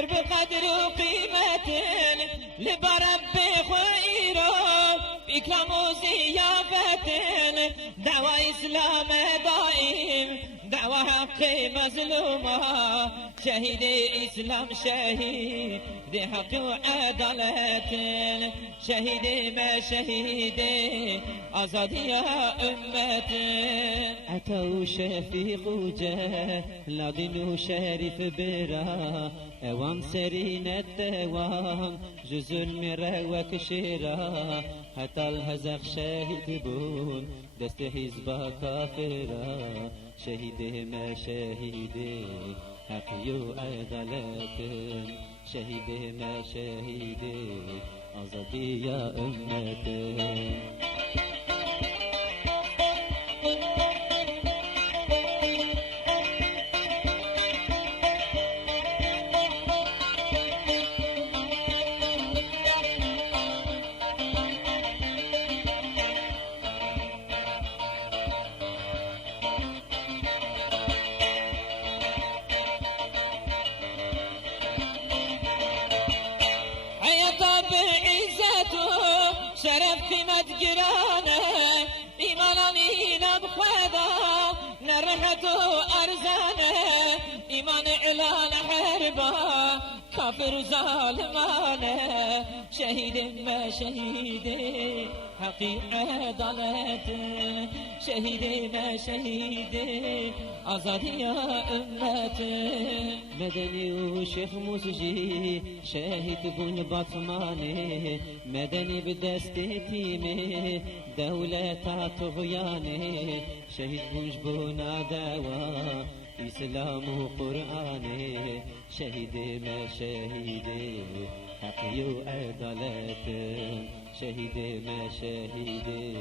كر بقدر وقيمة لبرب خيره بإكرام وزيافة دعوة إسلام دائم دعوة حق مظلومة شهيد إسلام شهيد حق وعدالة شهيد ما شهيد آزادي يا أمة أتوا شفيق جهل شريف برا اوان سرين الدوام جزء المرا وكشيرا حتى الهزق شهيد بون دست حزب كافرا شهيد ما شهيد حقي وعدالة شهيد ما شهيد آزادي يا أمة شرف قيمة جيرانه إيماناني نبخذا نرحت أرزانه إيمان إعلان حربا كافر ظالمانه شهيد ما شهيد حقيقة عدالة شهيد ما شهيد آزادي يا أمة مدني وشيخ موسجي شاهد بن بطماني مدني بدست تيمي دولة طغياني شهيد بن جبونا دعوة إسلام وقرآني شهيد ما شهيد حقي وعدالة شهيد ما شهيد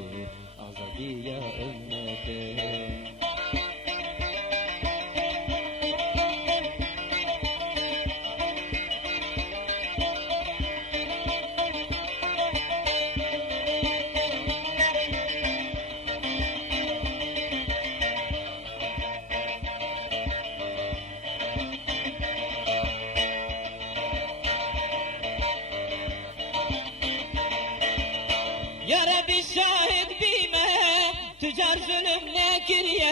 آزادي يا أمة يا ربي الشاهد بيما تجار ظلم ناكريا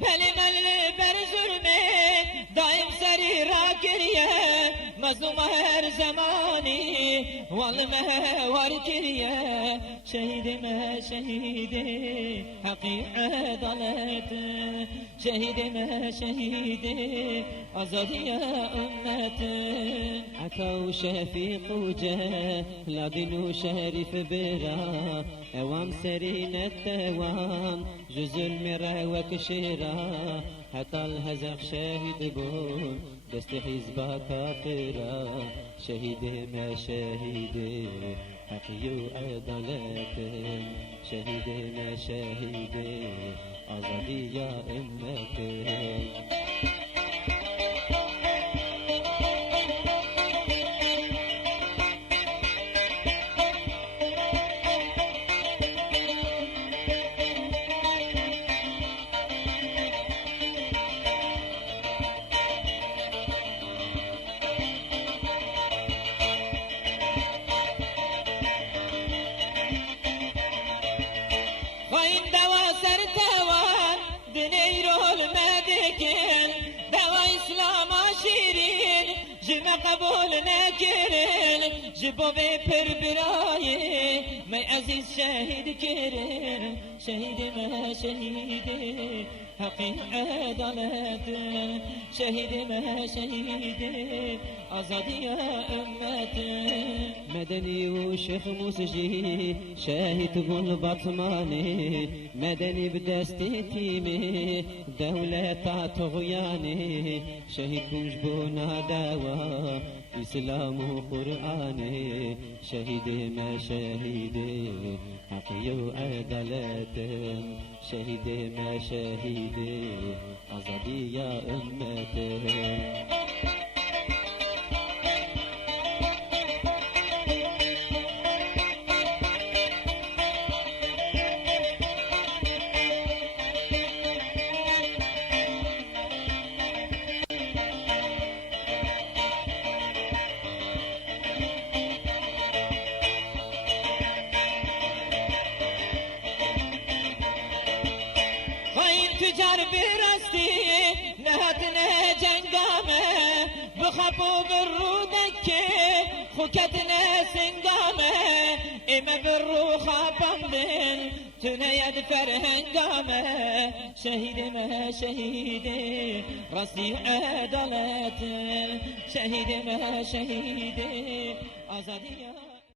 بل مل بر ظلمي دايم سري راكريا مظلوم هر زماني والله وركريا شهيد ما شهيد حقيقة عدالة شهيد ما شهيد آزادي يا أمة أتوا شفيق جهل دين شريف برا اوان سرين التوان جزء المرا وكشيرا حتى الهزق شهيد بون دست حزب كافرا شهيد ما شهيد حقي وعدالة شهيد ما شهيد آزادي يا أمة وين دوا سرتوان دنيرو المدكين دوا إسلام عشيرين جم قبول نكرين جبو بيبر براي ما عزيز شهيد كرين شهيد ما شهيد حقي عدالة شهيد ما شهيد آزادي يا أمة مدني وشيخ موسجي شاهد بن بطماني مدني بدست تيمي دولة طغياني شهيد بن جبونا دعوة إسلام وقرآني شهيد ما شهيد حقي وعدالة شهيد ما شهيد آزادي يا أمة که خوکتنا سنگامه اما بالروخا بندن تناید فرهنگامه شهید ما شهید راستی عدالت شهید ما شهید آزادی